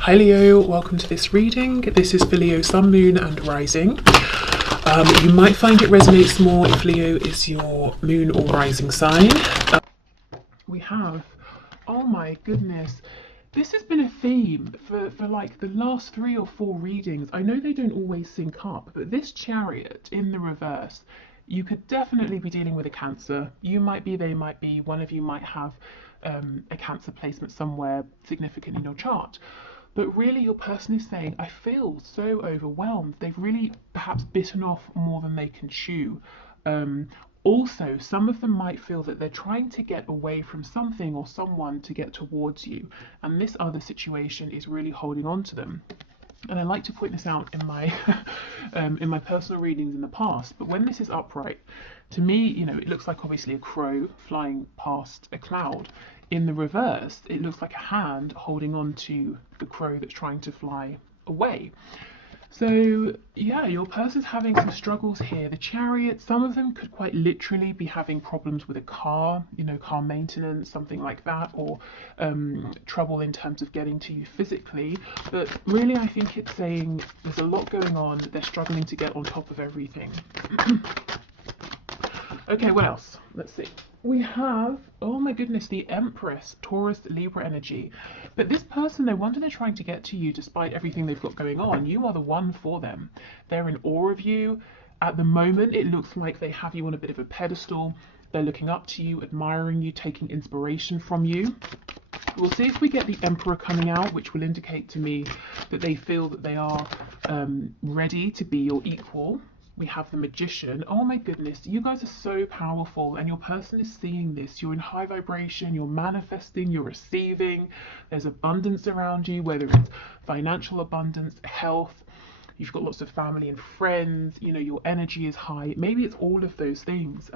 Hi Leo, welcome to this reading. This is for Leo Sun, Moon and Rising. You might find it resonates more if Leo is your Moon or Rising sign. We have, oh my goodness, this has been a theme for like the last 3 or 4 readings. I know they don't always sync up, but this Chariot in the reverse, you could definitely be dealing with a Cancer. You might be, they might be, one of you might have a Cancer placement somewhere significant in your chart. But really your person is saying, I feel so overwhelmed. They've really perhaps bitten off more than they can chew. Also, some of them might feel that they're trying to get away from something or someone to get towards you. And this other situation is really holding on to them. And I like to point this out in my in my personal readings in the past. But when this is upright, to me, you know, it looks like obviously a crow flying past a cloud. In the reverse, it looks like a hand holding on to the crow that's trying to fly away. So yeah, your person's having some struggles here. The Chariot, some of them could quite literally be having problems with a car, you know, car maintenance, something like that, or trouble in terms of getting to you physically. But really, I think it's saying there's a lot going on. They're struggling to get on top of everything. Okay, what else? Let's see. We have, oh my goodness, the Empress, Taurus, Libra energy. But this person, no wonder they're trying to get to you despite everything they've got going on. You are the one for them. They're in awe of you. At the moment, it looks like they have you on a bit of a pedestal. They're looking up to you, admiring you, taking inspiration from you. We'll see if we get the Emperor coming out, which will indicate to me that they feel that they are ready to be your equal. We have the Magician. Oh my goodness, you guys are so powerful and your person is seeing this. You're in high vibration, you're manifesting, you're receiving. There's abundance around you, whether it's financial abundance, health, you've got lots of family and friends, you know, your energy is high. Maybe it's all of those things.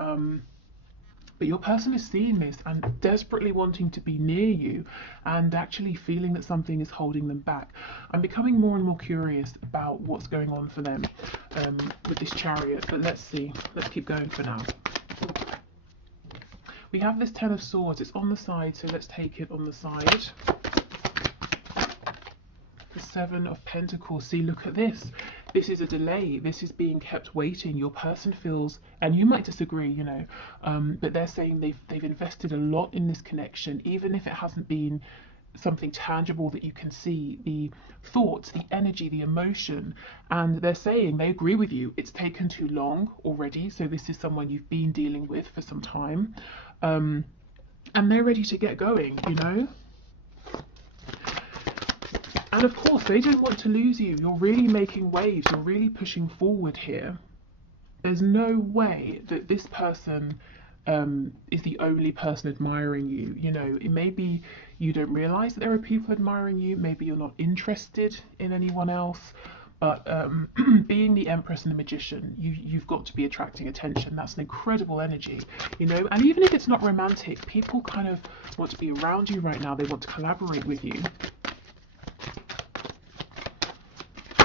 But your person is seeing this and desperately wanting to be near you and actually feeling that something is holding them back. I'm becoming more and more curious about what's going on for them with this Chariot, but let's see. Let's keep going for now. We have this Ten of Swords. It's on the side, so let's take it on the side. The Seven of Pentacles. See, look at this. This is a delay. This is being kept waiting. Your person feels, and you might disagree, you know, but they're saying they've invested a lot in this connection, even if it hasn't been something tangible that you can see, the thoughts, the energy, the emotion, and they're saying they agree with you. It's taken too long already, so this is someone you've been dealing with for some time, and they're ready to get going, you know. And of course, they don't want to lose you. You're really making waves. You're really pushing forward here. There's no way that this person is the only person admiring you. You know, it may be you don't realize that there are people admiring you. Maybe you're not interested in anyone else. But being the Empress and the Magician, you've got to be attracting attention. That's an incredible energy, you know. And even if it's not romantic, people kind of want to be around you right now. They want to collaborate with you.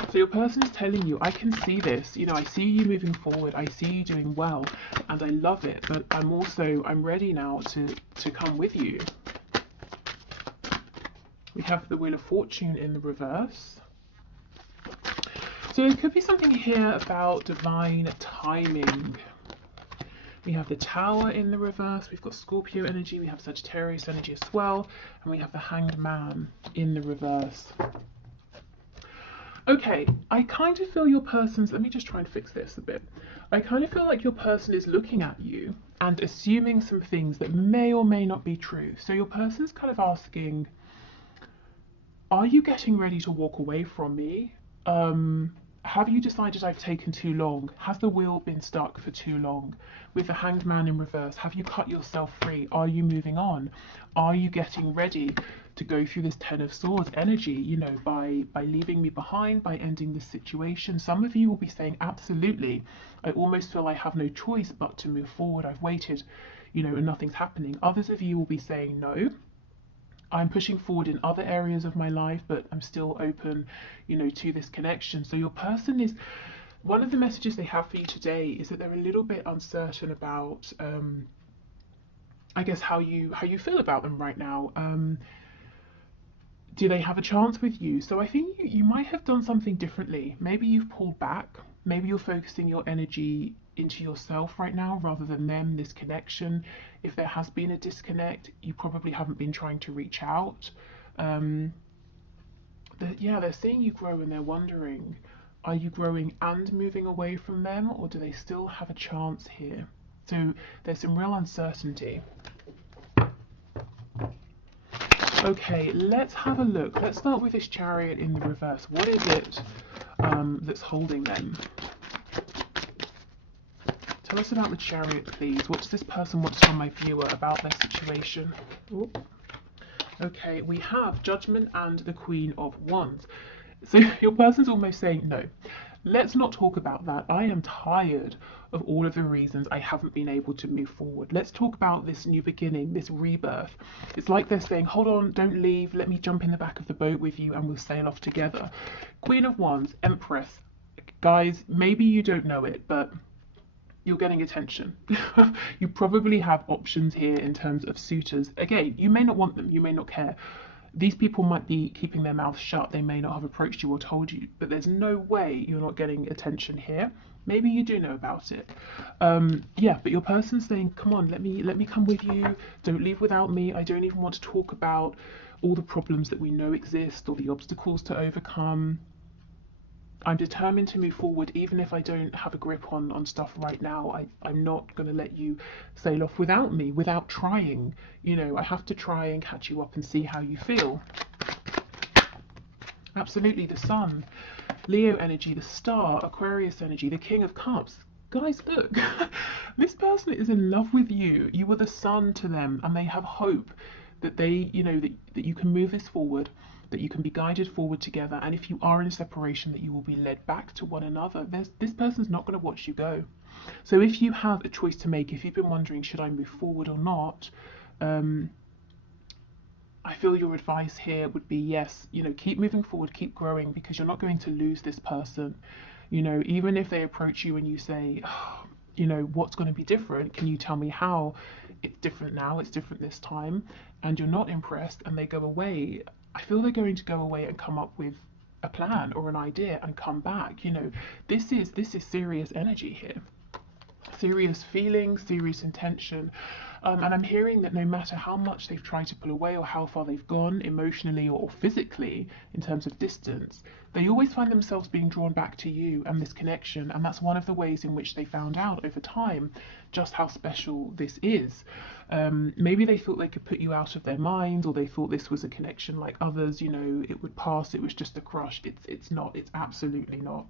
So your person is telling you, I can see this, you know, I see you moving forward, I see you doing well, and I love it, but I'm ready now to come with you. We have the Wheel of Fortune in the reverse. So it could be something here about divine timing. We have the Tower in the reverse, we've got Scorpio energy, we have Sagittarius energy as well, and we have the Hanged Man in the reverse. Okay, I kind of feel your person's, let me just try and fix this a bit. I kind of feel like your person is looking at you and assuming some things that may or may not be true. So your person's kind of asking, are you getting ready to walk away from me? Have you decided I've taken too long? Has the wheel been stuck for too long? With the Hanged Man in reverse, have you cut yourself free? Are you moving on? Are you getting ready to go through this Ten of Swords energy, you know, by leaving me behind, by ending this situation? Some of you will be saying, absolutely. I almost feel I have no choice but to move forward. I've waited, you know, and nothing's happening. Others of you will be saying, no. I'm pushing forward in other areas of my life, but I'm still open, you know, to this connection. So your person is, one of the messages they have for you today is that they're a little bit uncertain about, I guess, how you feel about them right now. Do they have a chance with you? So I think you might have done something differently. Maybe you've pulled back. Maybe you're focusing your energy into yourself right now rather than them, this connection. If there has been a disconnect, you probably haven't been trying to reach out. Yeah, they're seeing you grow and they're wondering, are you growing and moving away from them, or do they still have a chance here? So there's some real uncertainty. Okay, let's have a look. Let's start with this Chariot in the reverse. What is it that's holding them? Tell us about the Chariot, please. What does this person want to tell my viewer about their situation? Ooh. Okay, we have Judgment and the Queen of Wands. So your person's almost saying, no, let's not talk about that. I am tired of all of the reasons I haven't been able to move forward. Let's talk about this new beginning, this rebirth. It's like they're saying, hold on, don't leave. Let me jump in the back of the boat with you and we'll sail off together. Queen of Wands, Empress. Guys, maybe you don't know it, but you're getting attention. You probably have options here in terms of suitors. Again, you may not want them, you may not care. These people might be keeping their mouths shut, they may not have approached you or told you, but there's no way you're not getting attention here. Maybe you do know about it. Yeah, but your person's saying, come on, let me come with you, don't leave without me. I don't even want to talk about all the problems that we know exist or the obstacles to overcome. I'm determined to move forward even if I don't have a grip on stuff right now. I'm not going to let you sail off without me, without trying. You know, I have to try and catch you up and see how you feel. Absolutely, the Sun, Leo energy, the Star, Aquarius energy, the King of Cups. Guys, look, this person is in love with you. You were the sun to them and they have hope that they, you know, that you can move this forward, that you can be guided forward together, and if you are in a separation that you will be led back to one another. This person's not going to watch you go. So if you have a choice to make, if you've been wondering should I move forward or not, I feel your advice here would be yes, you know, keep moving forward, keep growing, because you're not going to lose this person. You know, even if they approach you and you say, oh, you know, what's going to be different, can you tell me how it's different now, it's different this time, and you're not impressed and they go away, I feel they're going to go away and come up with a plan or an idea and come back. You know, this is serious energy here, serious feelings, serious intention. And I'm hearing that no matter how much they've tried to pull away or how far they've gone emotionally or physically in terms of distance, they always find themselves being drawn back to you and this connection. And that's one of the ways in which they found out over time just how special this is. Maybe they thought they could put you out of their minds, or they thought this was a connection like others, you know, it would pass, it was just a crush. It's not, it's absolutely not.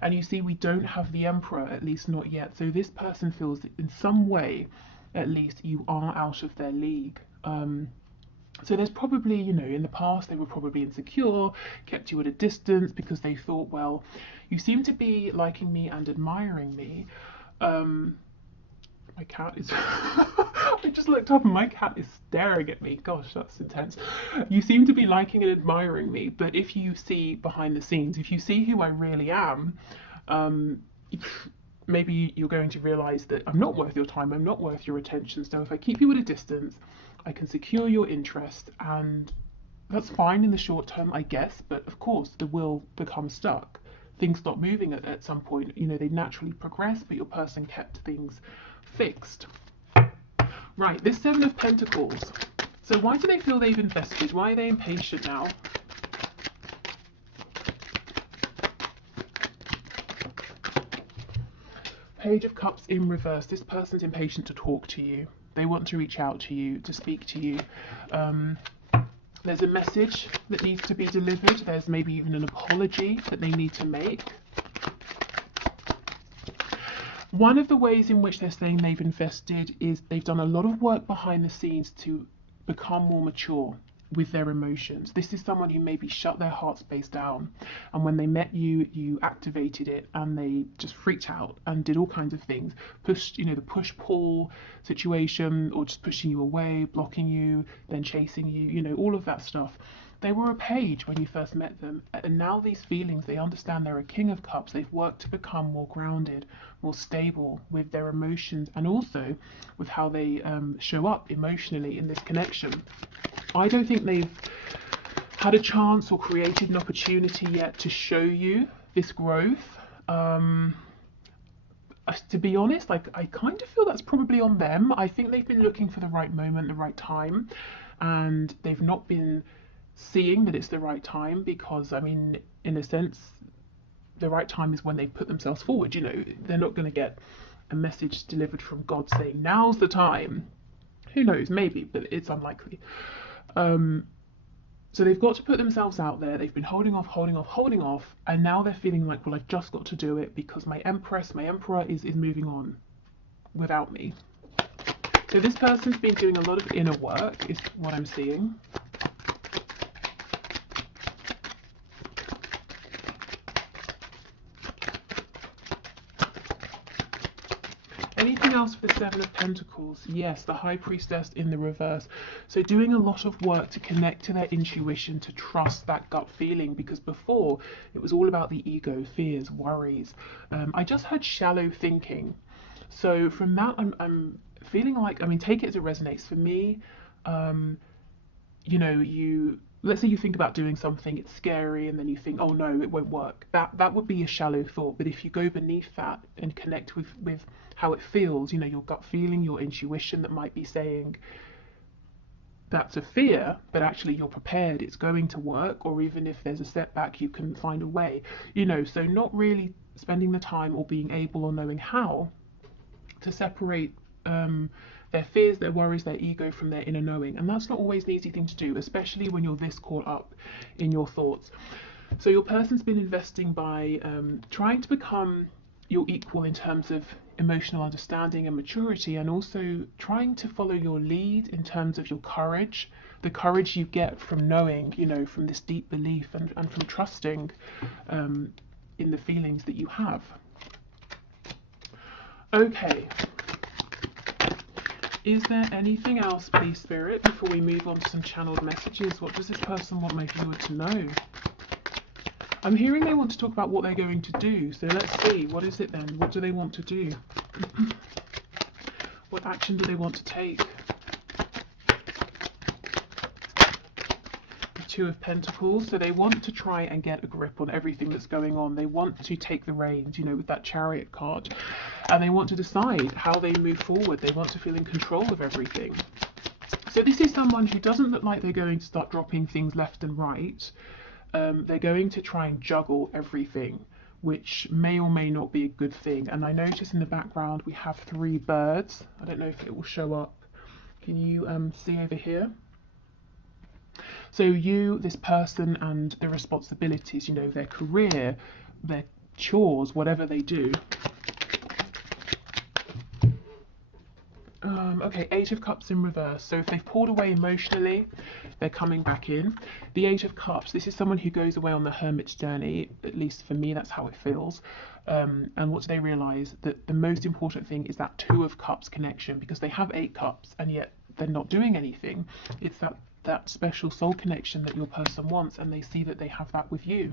And you see, we don't have the Emperor, at least not yet. So this person feels that in some way, at least, you are out of their league. So there's probably, you know, in the past they were probably insecure, kept you at a distance because they thought, well, you seem to be liking me and admiring me. My cat is I just looked up and my cat is staring at me. Gosh, that's intense. You seem to be liking and admiring me, but if you see behind the scenes, if you see who I really am, maybe you're going to realize that I'm not worth your time, I'm not worth your attention. So if I keep you at a distance, I can secure your interest, and that's fine in the short term, I guess, but of course the will becomes stuck. Things stop moving at some point, you know, they naturally progress, but your person kept things fixed. Right, this Seven of Pentacles. So why do they feel they've invested? Why are they impatient now? Page of Cups in reverse. This person's impatient to talk to you. They want to reach out to you, to speak to you. There's a message that needs to be delivered. There's maybe even an apology that they need to make. One of the ways in which they're saying they've invested is they've done a lot of work behind the scenes to become more mature with their emotions. This is someone who maybe shut their heart space down, and when they met you, you activated it and they just freaked out and did all kinds of things. Pushed, you know, the push-pull situation, or just pushing you away, blocking you, then chasing you, you know, all of that stuff. They were a page when you first met them, and now these feelings, they understand they're a King of Cups. They've worked to become more grounded, more stable with their emotions, and also with how they show up emotionally in this connection. I don't think they've had a chance or created an opportunity yet to show you this growth. To be honest, I kind of feel that's probably on them. I think they've been looking for the right moment, the right time, and they've not been seeing that it's the right time, because I mean, in a sense, the right time is when they put themselves forward. You know, they're not going to get a message delivered from God saying now's the time. Who knows, maybe, but it's unlikely. So they've got to put themselves out there. They've been holding off, and now they're feeling like, well, I've just got to do it because my emperor is moving on without me. So this person's been doing a lot of inner work, is what I'm seeing. Anything else for the Seven of Pentacles? Yes, the High Priestess in the reverse. So doing a lot of work to connect to their intuition, to trust that gut feeling, because before it was all about the ego, fears, worries. I just heard shallow thinking. So from that, I'm feeling like, I mean, take it as it resonates. For me, you know, let's say you think about doing something, it's scary, and then you think, oh no, it won't work. That would be a shallow thought. But if you go beneath that and connect with how it feels, you know, your gut feeling, your intuition that might be saying that's a fear, but actually you're prepared, it's going to work, or even if there's a setback, you can find a way, you know. So not really spending the time or being able or knowing how to separate their fears, their worries, their ego from their inner knowing. And that's not always an easy thing to do, especially when you're this caught up in your thoughts. So your person's been investing by trying to become your equal in terms of emotional understanding and maturity, and also trying to follow your lead in terms of your courage, the courage you get from knowing, you know, from this deep belief and from trusting in the feelings that you have. Okay. Is there anything else, please, Spirit, before we move on to some channeled messages? What does this person want my viewer to know? I'm hearing they want to talk about what they're going to do. So let's see. What is it then? What do they want to do? What action do they want to take? The Two of Pentacles. So they want to try and get a grip on everything that's going on. They want to take the reins, you know, with that Chariot card. And they want to decide how they move forward. They want to feel in control of everything. So this is someone who doesn't look like they're going to start dropping things left and right. They're going to try and juggle everything, which may or may not be a good thing. And I notice in the background we have 3 birds. I don't know if it will show up. Can you see over here? So you, this person, and the responsibilities, you know, their career, their chores, whatever they do. Okay, 8 of Cups in reverse. So if they've pulled away emotionally, they're coming back in. The 8 of Cups, this is someone who goes away on the hermit's journey. At least for me, that's how it feels. And what do they realise? That the most important thing is that 2 of Cups connection, because they have 8 cups and yet they're not doing anything. It's that special soul connection that your person wants, and they see that they have that with you.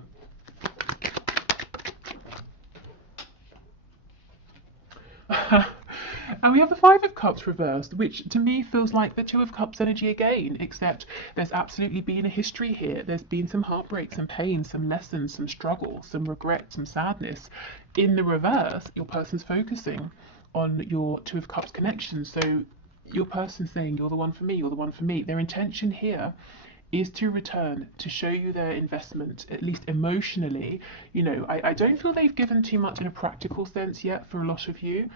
And we have the 5 of Cups reversed, which to me feels like the 2 of Cups energy again, except there's absolutely been a history here. There's been some heartbreak, some pain, some lessons, some struggles, some regret, some sadness. In the reverse, your person's focusing on your 2 of Cups connection. So your person's saying, you're the one for me, you're the one for me. Their intention here is to return, to show you their investment, at least emotionally. You know, I don't feel they've given too much in a practical sense yet for a lot of you.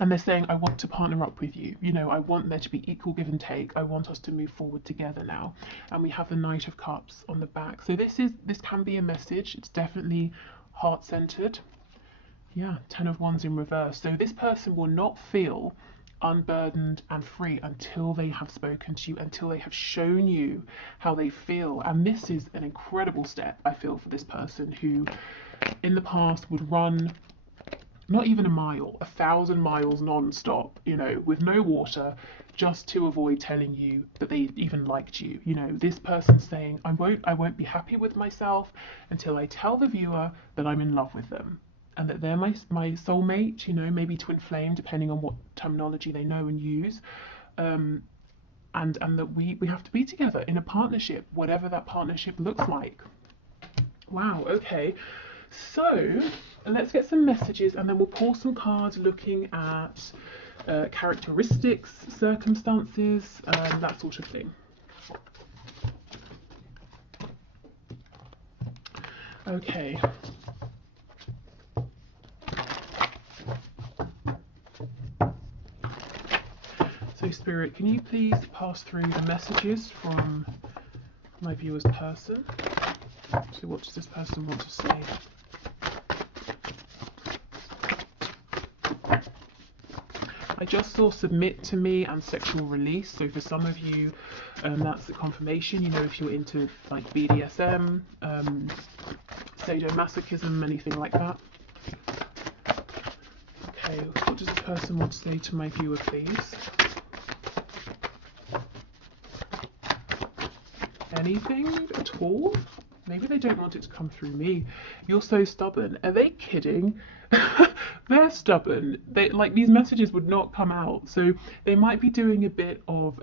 And they're saying, I want to partner up with you. You know, I want there to be equal give and take. I want us to move forward together now. And we have the Knight of Cups on the back. So this can be a message. It's definitely heart-centered. Yeah, 10 of Wands in reverse. So this person will not feel unburdened and free until they have spoken to you, until they have shown you how they feel. And this is an incredible step, I feel, for this person who in the past would run not even a mile, 1,000 miles non-stop, you know, with no water, just to avoid telling you that they even liked you. You know, this person's saying, I won't be happy with myself until I tell the viewer that I'm in love with them, and that they're my soulmate, you know, maybe twin flame, depending on what terminology they know and use. and that we have to be together in a partnership, whatever that partnership looks like. Wow, okay. So let's get some messages and then we'll pull some cards looking at characteristics, circumstances, that sort of thing. Okay. So Spirit, can you please pass through the messages from my viewer's person? So what does this person want to say? I just saw submit to me and sexual release. So for some of you, that's the confirmation. You know, if you're into like BDSM, sadomasochism, anything like that. Okay, what does this person want to say to my viewer, please? Anything at all? Maybe they don't want it to come through me. You're so stubborn. Are they kidding? They're stubborn. They like these messages would not come out. So they might be doing a bit of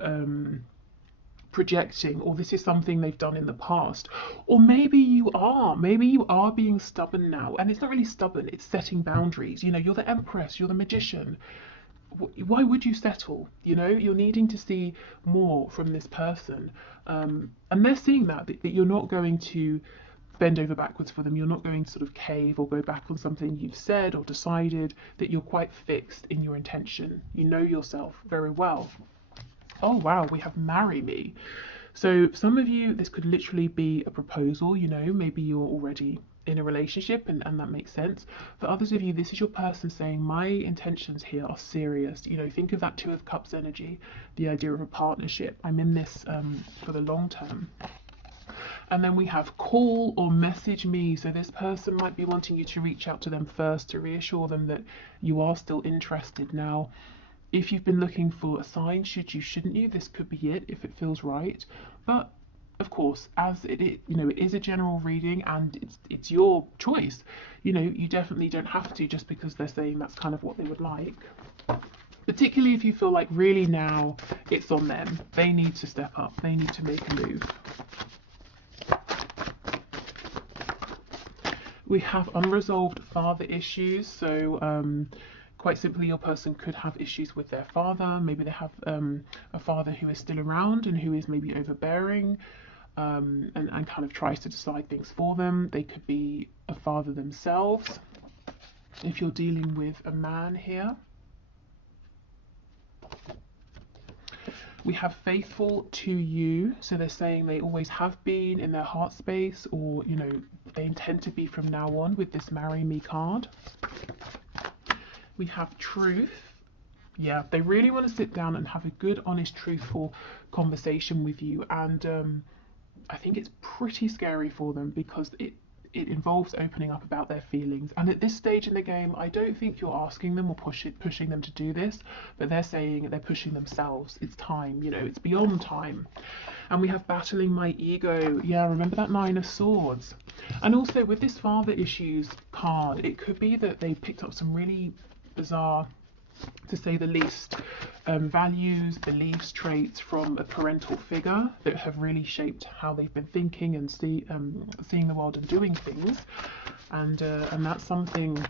projecting, or this is something they've done in the past. Or maybe you are being stubborn now. And it's not really stubborn, it's setting boundaries. You know, you're the Empress, you're the Magician. Why would you settle? You know, you're needing to see more from this person. And they're seeing that you're not going to bend over backwards for them. You're not going to sort of cave or go back on something you've said or decided, that you're quite fixed in your intention. You know yourself very well. Oh, wow, we have marry me. So some of you, this could literally be a proposal, you know, maybe you're already in a relationship and that makes sense. For others of you, this is your person saying, my intentions here are serious. You know, think of that Two of Cups energy, the idea of a partnership. I'm in this for the long term. And then we have call or message me. So this person might be wanting you to reach out to them first to reassure them that you are still interested. Now, if you've been looking for a sign, shouldn't you, this could be it if it feels right. But of course, as it is a general reading and it's your choice. You know, you definitely don't have to just because they're saying that's kind of what they would like. Particularly if you feel like really now it's on them. They need to step up. They need to make a move. We have unresolved father issues. So quite simply, your person could have issues with their father. Maybe they have a father who is still around and who is maybe overbearing and kind of tries to decide things for them. They could be a father themselves. If you're dealing with a man here. We have faithful to you. So they're saying they always have been in their heart space, or, you know, they intend to be from now on with this marry me card. We have truth. Yeah, they really want to sit down and have a good, honest, truthful conversation with you. And I think it's pretty scary for them because it involves opening up about their feelings. And at this stage in the game, I don't think you're asking them or pushing them to do this, but they're saying they're pushing themselves. It's time, you know, it's beyond time. And we have battling my ego. Yeah, remember that Nine of Swords. And also with this father issues card, it could be that they picked up some really bizarre, to say the least, values, beliefs, traits from a parental figure that have really shaped how they've been thinking and seeing the world and doing things, and that's something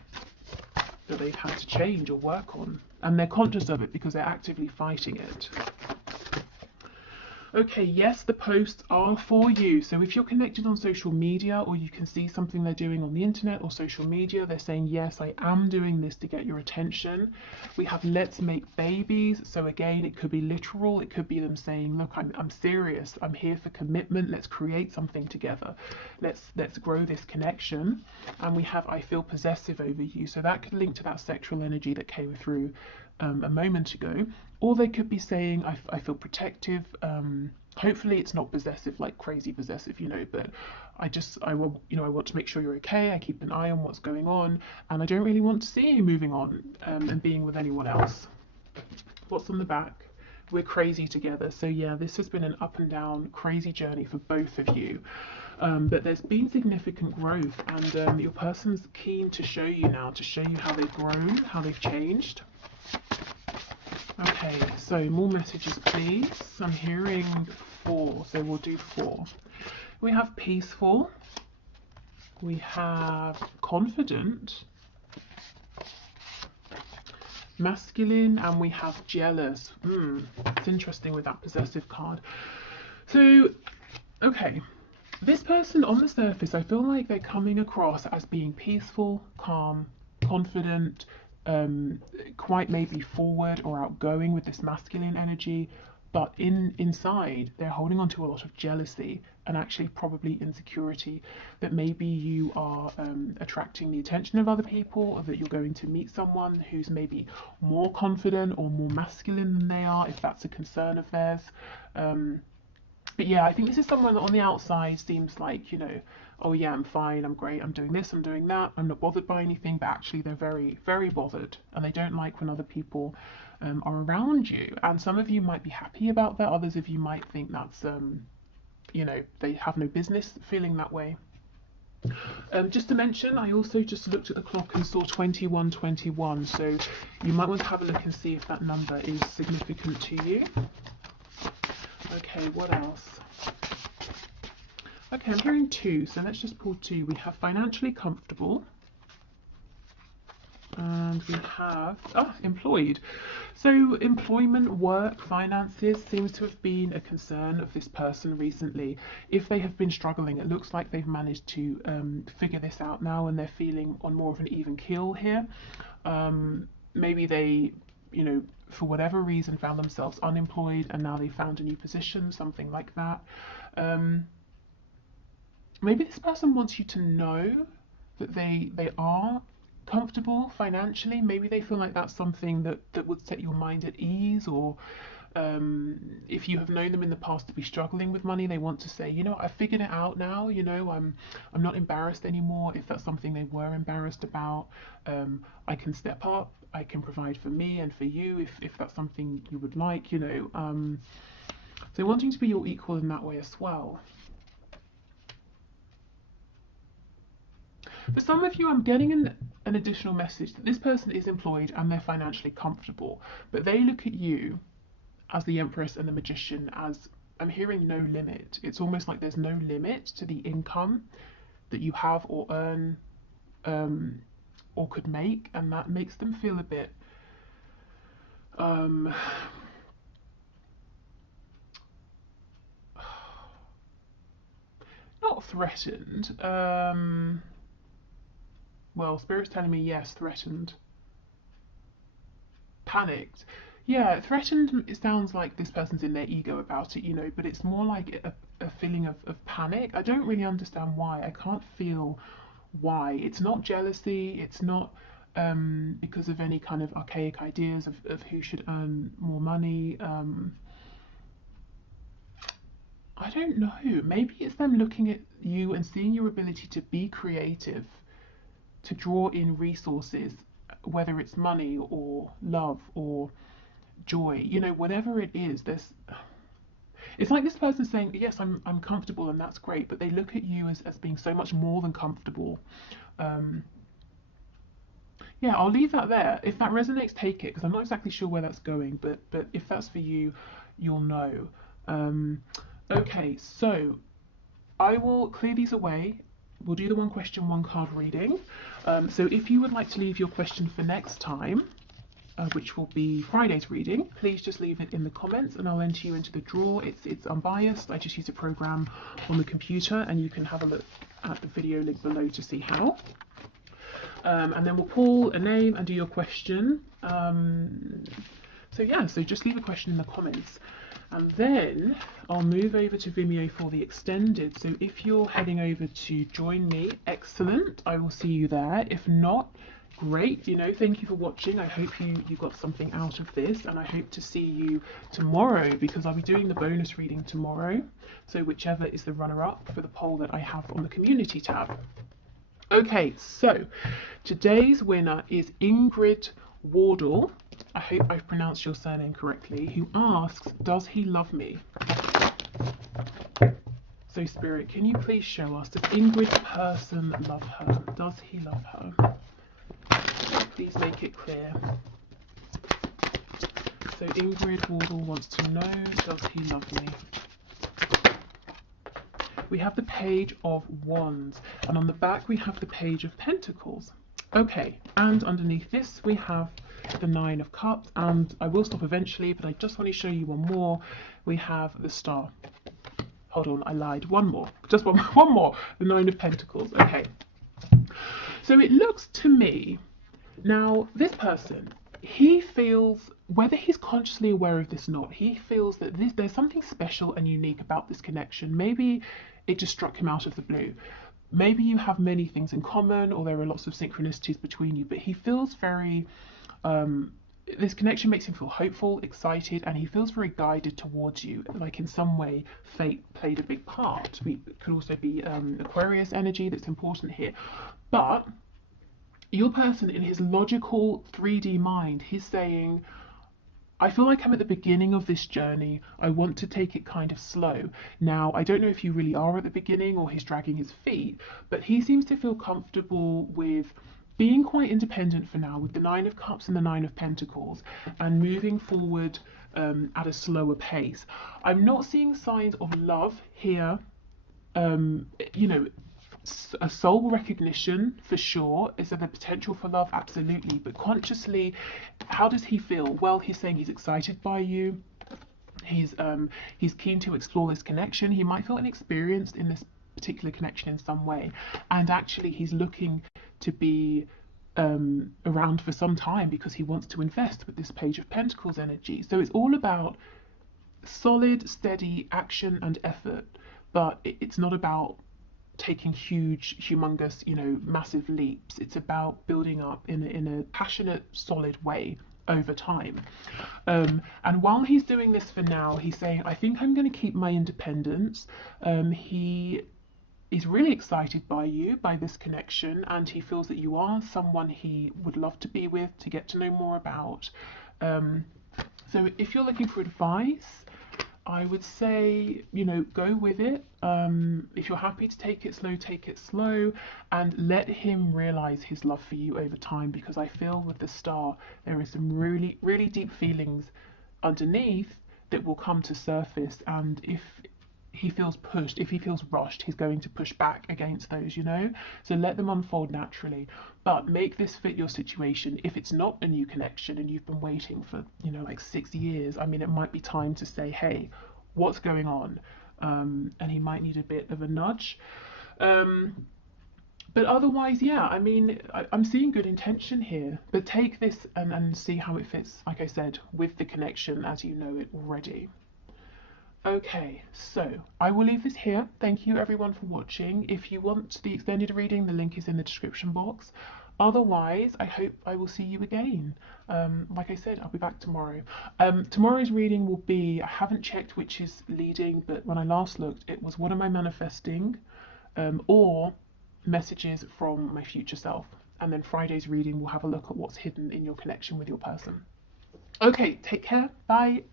that they've had to change or work on, and they're conscious of it because they're actively fighting it. Okay, yes, the posts are for you. So if you're connected on social media, or you can see something they're doing on the internet or social media, they're saying, yes, I am doing this to get your attention. We have let's make babies. So again, it could be literal. It could be them saying, look, I'm serious. I'm here for commitment. Let's create something together. Let's grow this connection. And we have I feel possessive over you. So that could link to that sexual energy that came through a moment ago. Or they could be saying, I feel protective. Hopefully it's not possessive, like crazy possessive, you know, but I want to make sure you're okay. I keep an eye on what's going on, and I don't really want to see you moving on and being with anyone else. What's on the back? We're crazy together. So yeah, this has been an up and down crazy journey for both of you. But there's been significant growth, and your person's keen to show you now, to show you how they've grown, how they've changed. Okay, so more messages, please. I'm hearing 4, so we'll do 4. We have peaceful. We have confident, masculine, and we have jealous. It's interesting with that possessive card. So, okay, this person on the surface, I feel like they're coming across as being peaceful, calm, confident, quite maybe forward or outgoing with this masculine energy, but inside they're holding on to a lot of jealousy and actually probably insecurity that maybe you are attracting the attention of other people, or that you're going to meet someone who's maybe more confident or more masculine than they are, if that's a concern of theirs. But yeah, I think this is someone that on the outside seems like, you know, oh yeah, I'm fine, I'm great, I'm doing this, I'm doing that, I'm not bothered by anything, but actually they're very, very bothered, and they don't like when other people are around you. And some of you might be happy about that, others of you might think that's, you know, they have no business feeling that way. Just to mention, I also just looked at the clock and saw 21:21, so you might want to have a look and see if that number is significant to you. Okay, what else? Okay, I'm hearing 2, so let's just pull 2. We have financially comfortable, and we have employed. So employment, work, finances seems to have been a concern of this person recently. If they have been struggling, it looks like they've managed to figure this out now, and they're feeling on more of an even keel here. Maybe they, you know, for whatever reason found themselves unemployed and now they found a new position, something like that. Maybe this person wants you to know that they are comfortable financially. Maybe they feel like that's something that would set your mind at ease, or if you have known them in the past to be struggling with money, they want to say, you know, I figured it out now, you know, I'm not embarrassed anymore. If that's something they were embarrassed about, I can step up, I can provide for me and for you if that's something you would like, you know. So wanting to be your equal in that way as well. For some of you, I'm getting an additional message that this person is employed and they're financially comfortable, but they look at you as the Empress and the Magician as, I'm hearing no limit. It's almost like there's no limit to the income that you have or earn or could make, and that makes them feel a bit not threatened. Well, Spirit's telling me yes, threatened. Panicked. Yeah, threatened, it sounds like this person's in their ego about it, you know, but it's more like a feeling of panic. I don't really understand why. I can't feel why. It's not jealousy, it's not because of any kind of archaic ideas of who should earn more money. I don't know. Maybe it's them looking at you and seeing your ability to be creative, to draw in resources, whether it's money or love or joy, you know, whatever it is. It's like this person saying, yes, I'm comfortable and that's great, but they look at you as being so much more than comfortable. Yeah, I'll leave that there. If that resonates, take it, because I'm not exactly sure where that's going, but if that's for you, you'll know. Okay, so I will clear these away. We'll do the 1 question, 1 card reading. So if you would like to leave your question for next time, which will be Friday's reading, please just leave it in the comments and I'll enter you into the draw. It's unbiased. I just use a program on the computer, and you can have a look at the video link below to see how. And then we'll pull a name and do your question. So yeah, so just leave a question in the comments. And then I'll move over to Vimeo for the extended. So if you're heading over to join me, excellent. I will see you there. If not, great. You know, thank you for watching. I hope you got something out of this, and I hope to see you tomorrow, because I'll be doing the bonus reading tomorrow. So whichever is the runner-up for the poll that I have on the community tab. Okay, so today's winner is Ingrid Wardle. I hope I've pronounced your surname correctly, who asks, does he love me? So Spirit, can you please show us, does Ingrid's person love her? Does he love her? Please make it clear. So Ingrid Wardle wants to know, does he love me? We have the Page of Wands, and on the back we have the Page of Pentacles. Okay, and underneath this we have the Nine of Cups, and I will stop eventually, but I just want to show you one more. We have the Star. Hold on, I lied. One more. Just one more. The Nine of Pentacles. Okay. So it looks to me, now this person, he feels, whether he's consciously aware of this or not, he feels that there's something special and unique about this connection. Maybe it just struck him out of the blue. Maybe you have many things in common, or there are lots of synchronicities between you, but he feels very, this connection makes him feel hopeful, excited, and he feels very guided towards you. Like in some way, fate played a big part. It could also be Aquarius energy that's important here. But your person, in his logical 3D mind, he's saying, I feel like I'm at the beginning of this journey. I want to take it kind of slow. Now, I don't know if you really are at the beginning or he's dragging his feet, but he seems to feel comfortable with being quite independent for now, with the Nine of Cups and the Nine of Pentacles, and moving forward at a slower pace. I'm not seeing signs of love here. You know, a soul recognition for sure. Is there the potential for love? Absolutely. But consciously, how does he feel? Well, he's saying he's excited by you. He's keen to explore this connection. He might feel inexperienced in this particular connection in some way, and actually he's looking to be around for some time because he wants to invest with this Page of Pentacles energy. So it's all about solid, steady action and effort, but it's not about taking huge, humongous, you know, massive leaps. It's about building up in a passionate, solid way over time. And while he's doing this for now, he's saying, I think I'm going to keep my independence. He is really excited by you, by this connection, and he feels that you are someone he would love to be with, to get to know more about. So if you're looking for advice, I would say, you know, go with it. If you're happy to take it slow, and let him realize his love for you over time, because I feel with the Star, there is some really, really deep feelings underneath that will come to surface. And if he feels pushed, if he feels rushed, he's going to push back against those, you know? So let them unfold naturally, but make this fit your situation. If it's not a new connection and you've been waiting for, you know, like 6 years, I mean, it might be time to say, hey, what's going on? And he might need a bit of a nudge. But otherwise, yeah, I mean, I'm seeing good intention here, but take this and see how it fits, like I said, with the connection as you know it already. Okay, so I will leave this here. Thank you everyone for watching. If you want the extended reading, the link is in the description box. Otherwise, I hope I will see you again. Like I said, I'll be back tomorrow. Tomorrow's reading will be, I haven't checked which is leading, but when I last looked, it was what am I manifesting, or messages from my future self. And then Friday's reading will have a look at what's hidden in your connection with your person. Okay, take care. Bye.